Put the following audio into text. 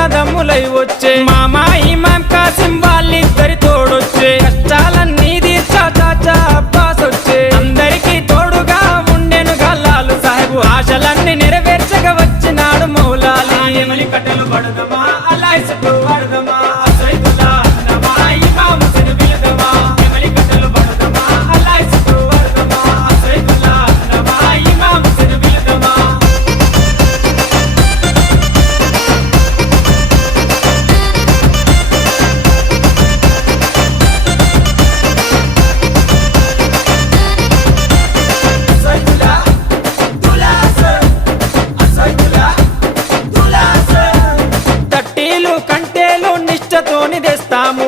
అన్నదమ్ములై వచ్చే మామా ఇమాం కాసిం వాళ్ళిద్దరి తోడొచ్చే కష్టాలన్నీ తీర్చా చాచా అబ్బాస్ వచ్చే అందరికీ తోడుగా ఉండెను గల్లాలు సాహెబు ఆశలన్నీ నెరవేర్చగా వచ్చినాడు మౌలాలి నెమలి కట్టెలు పడదమా అల్లాయిసకు వాడదమా అసైదుల్లా నమా ఇమాం హుస్సేన్ బిలదమా నెమలి కట్టెలు పడదమా అల్లాయిసకు వాడదమా అసైదుల్లా నమా ఇమాం హుస్సేన్ బిలదమా తట్టీలు కంటేలు నిష్టతోని తెస్తాము